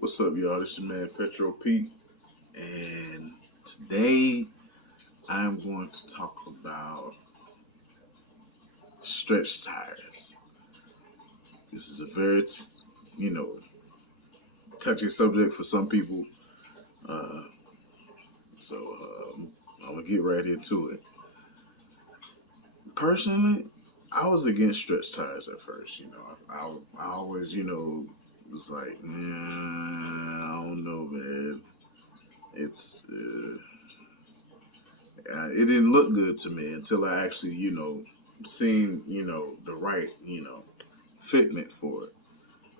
What's up, y'all? This is your man Petro Pete, and today I'm going to talk about stretch tires. This is a very, you know, touchy subject for some people, uh, so I'm gonna get right into it. Personally, I was against stretch tires at first. I always, was like, I don't know, man. It's it didn't look good to me until I actually, seen, the right, fitment for it.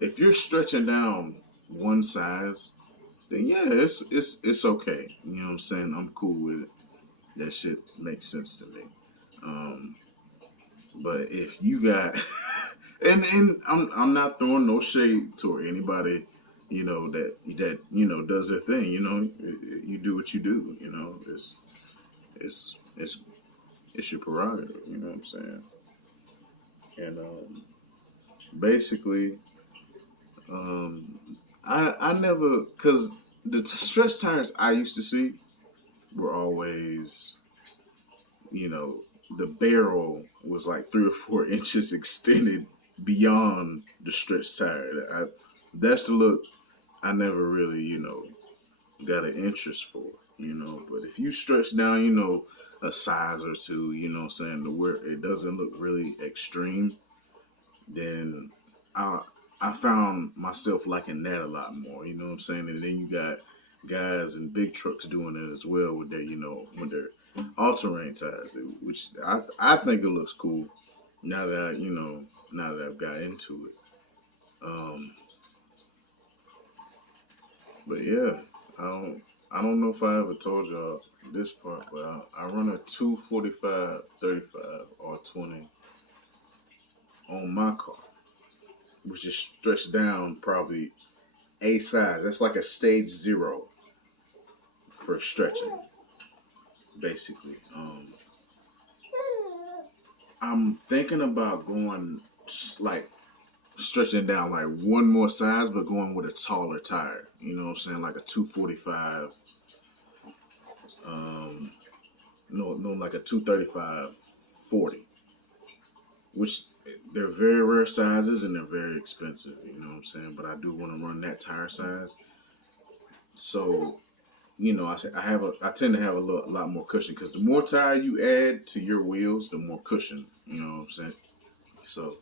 If you're stretching down one size, then yeah, it's okay. You know what I'm saying? I'm cool with it. That shit makes sense to me. Um, but if you got, and I'm not throwing no shade toward anybody, that does their thing. You do what you do. It's it's your prerogative. You know what I'm saying? And basically, um, I never because the stretch tires I used to see were always, you know, the barrel was like 3 or 4 inches extended beyond the stretch tire. That's the look I never really, got an interest for, But if you stretch down, a size or two, what I'm saying, to where it doesn't look really extreme, then I I found myself liking that a lot more. You know what I'm saying? And then you got guys and big trucks doing it as well with their with their all terrain tires, which I think it looks cool. Now that now that I've got into it. Um, but yeah, I don't I don't know if I ever told y'all this part, but I run a 245, 35, or 20 on my car, which is stretched down probably a size. That's like a stage zero for stretching, basically. I'm thinking about going like stretching down like one more size, but going with a taller tire. You know what I'm saying? Like a 245. Um, no, like a 235 40, which they're very rare sizes and they're very expensive. You know what I'm saying? But I do want to run that tire size. So I tend to have lot more cushion because the more tire you add to your wheels, the more cushion. You know what I'm saying? So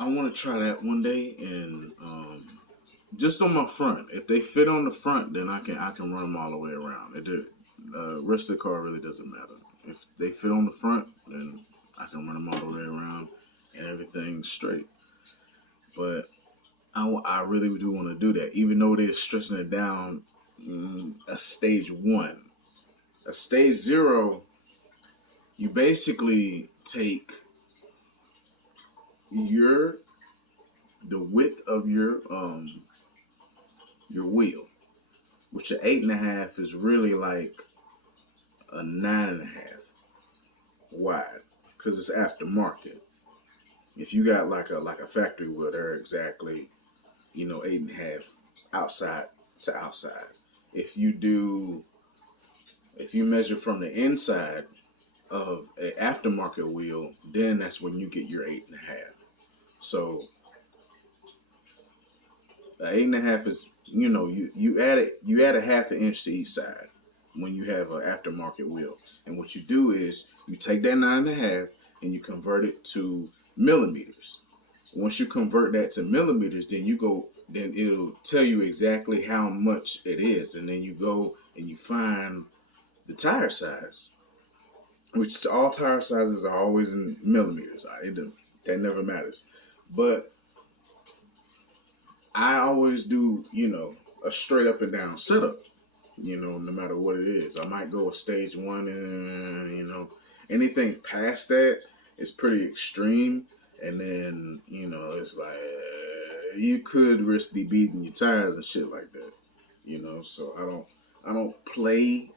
I want to try that one day, and just on my front. If they fit on the front, then I can run them all the way around. Rest of the car really doesn't matter. If they fit on the front, then I can run them all the way around, and everything's straight. But I really do want to do that, even though they're stretching it down a stage one. A stage zero, you basically take your the width of your wheel, which an 8.5 is really like a 9.5 wide, because it's aftermarket. If you got like a factory wheel, they're exactly 8.5 outside to outside. If you do, if you measure from the inside of an aftermarket wheel, then that's when you get your 8.5. So 8.5 is you add a half an inch to each side when you have an aftermarket wheel. And what you do is you take that 9.5 and you convert it to millimeters. Once you convert that to millimeters, then it'll tell you exactly how much it is, and then you go and you find the tire size, which all tire sizes are always in millimeters. That never matters, but I always do, a straight up and down setup, no matter what it is. I might go a stage one and, anything past that is pretty extreme. And then, it's like, you could risk beating your tires and shit like that, so I don't play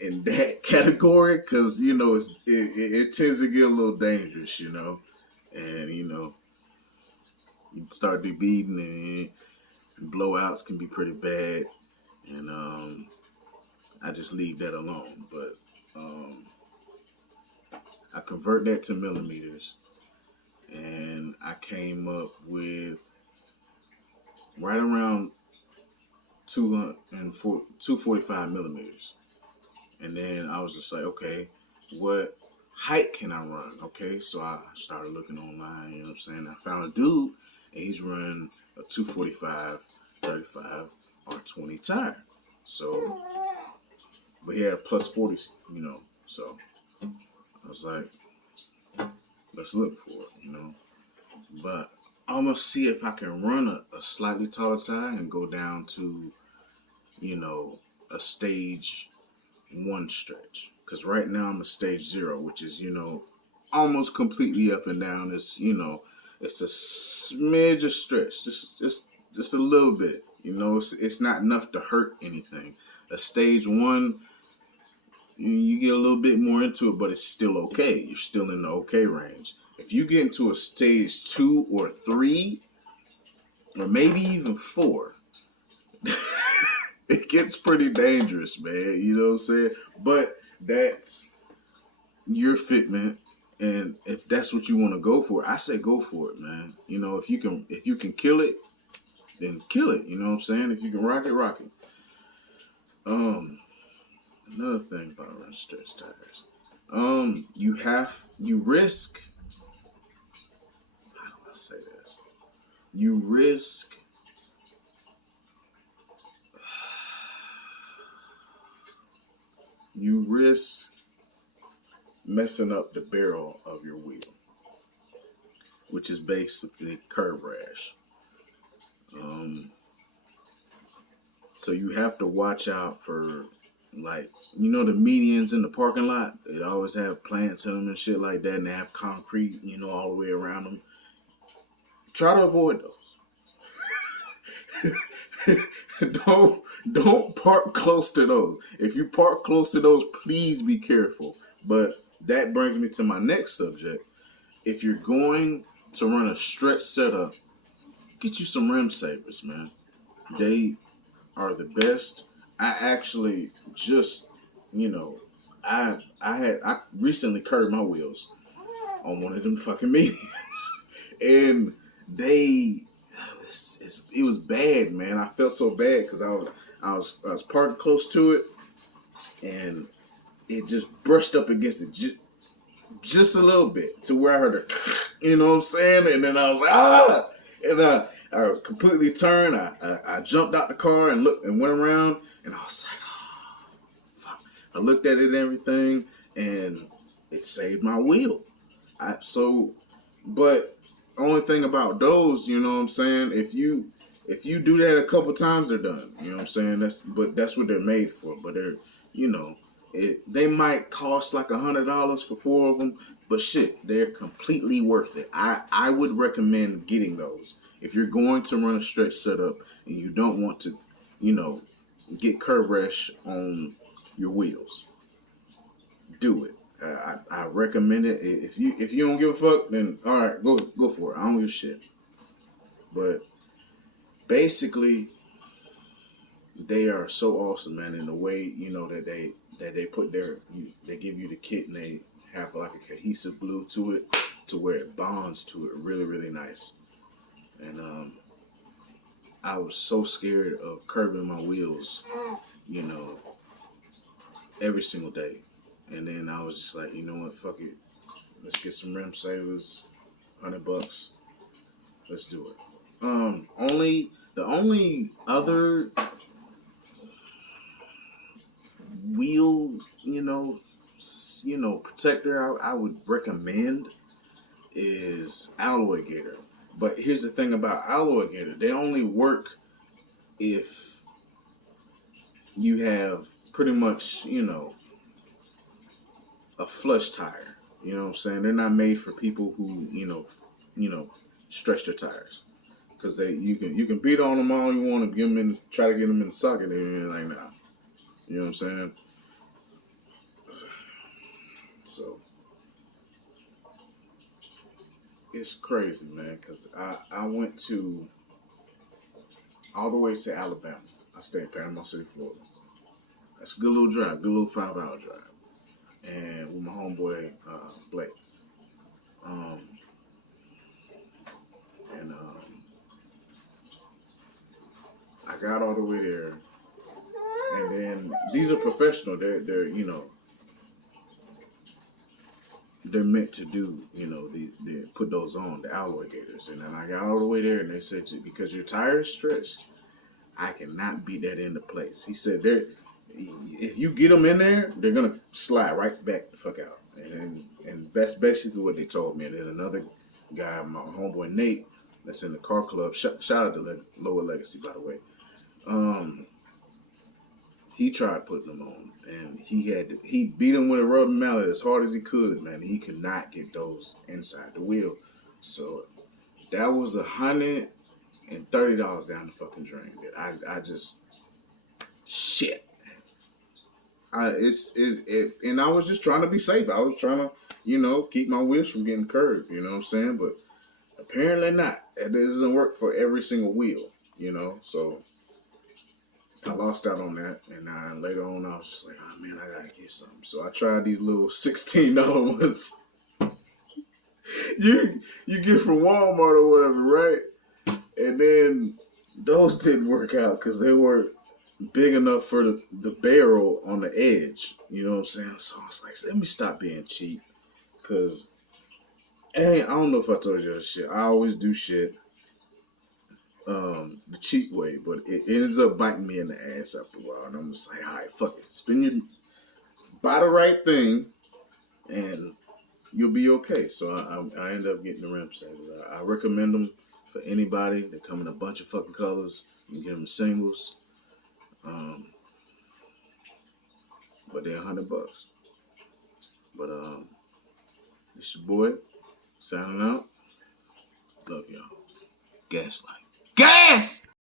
in that category because, it tends to get a little dangerous, and, You start debeading and blowouts can be pretty bad, and I just leave that alone. But um, I convert that to millimeters, and I came up with right around 245 millimeters. And then I was just like, okay, what height can I run? Okay, so I started looking online, you know what I'm saying? I found a dude, and he's running a 245, 35, or 20 tire. So, but he had a plus 40, you know, so I was like, let's look for it, you know. But I'm going to see if I can run a slightly taller tire and go down to, you know, a stage one stretch. Because right now I'm a stage zero, which is, you know, almost completely up and down. It's, you know, it's a smidge of stretch, just a little bit. You know, it's not enough to hurt anything. A stage one, you get a little bit more into it, but it's still okay. You're still in the okay range. If you get into a stage 2 or 3, or maybe even 4, it gets pretty dangerous, man. You know what I'm saying? But that's your fitment, and if that's what you want to go for, I say go for it, man. You know, if you can kill it, then kill it. You know what I'm saying? If you can rock it, rock it. Another thing about running stretch tires, you risk. How do I say this? You risk. You risk messing up the barrel of your wheel, which is basically curb rash. So you have to watch out for, like, you know, the medians in the parking lot. They always have plants in them and shit like that, and they have concrete, you know, all the way around them. Try to avoid those. don't park close to those. If you park close to those, please be careful. But that brings me to my next subject. If you're going to run a stretch setup, get you some rim savers, man. They are the best. I actually just, you know, I recently curved my wheels on one of them fucking medians, and it was bad, man. I felt so bad because I was parked close to it, and it just brushed up against it just a little bit to where I heard it, you know what I'm saying? And then I was like, ah, and I completely turned. I jumped out the car and looked and went around, and I was like, oh, fuck. I looked at it and everything, and it saved my wheel. But only thing about those, you know what I'm saying? If you do that a couple times, they're done. You know what I'm saying? That's what they're made for. But they're, you know, they might cost like $100 for 4 of them, but shit, they're completely worth it. I would recommend getting those if you're going to run a stretch setup and you don't want to, you know, get curb rash on your wheels. Do it. I recommend it. If you don't give a fuck, then all right, go for it. I don't give a shit. But basically, they are so awesome, man. In the way, you know, that they put they give you the kit, and they have like a cohesive glue to it, to where it bonds to it really, really nice. And I was so scared of curving my wheels, you know, every single day. And then I was just like, you know what, fuck it. Let's get some rim savers, $100. Let's do it. The only other wheel, protector I would recommend is Alloy Gator. But here's the thing about Alloy Gator: they only work if you have pretty much, a flush tire. You know what I'm saying? They're not made for people who, stretch their tires. Cause you can beat on them all you want to try to get them in the socket and like nah. You know what I'm saying? So it's crazy, man. Cause I went to all the way to Alabama. I stay in Panama City, Florida. That's a good little drive, good little 5 hour drive. And with my homeboy Blake. Um, and I got all the way there, and then these are professional. They're they're meant to do they put those on the alloy gators. And then I got all the way there, and they said because your tire is stretched, I cannot beat that into place. He said if you get them in there, they're gonna slide right back the fuck out. And that's basically what they told me. And then another guy, my homeboy Nate, that's in the car club. Shout out to Lower Legacy, by the way. Um, he tried putting them on, and he beat them with a rubber mallet as hard as he could. Man, he could not get those inside the wheel. So that was $130 down the fucking drain. I just shit. And I was just trying to be safe. I was trying to, keep my wheels from getting curved. You know what I'm saying? But apparently not. It doesn't work for every single wheel. So I lost out on that. And later on, I was just like, oh man, I gotta get something. So I tried these little $16 ones. you get from Walmart or whatever, right? And then those didn't work out because they weren't big enough for the barrel on the edge. You know what I'm saying? So I was like, let me stop being cheap. Because, hey, I don't know if I told you this shit. I always do shit the cheap way, but it ends up biting me in the ass after a while. And I'm just like, all right, fuck it. Buy the right thing, and you'll be okay. So I end up getting the rim savers. I recommend them for anybody. They come in a bunch of fucking colors. You can get them singles. But they're $100. But it's your boy signing out. Love y'all. Gaslight. Gas!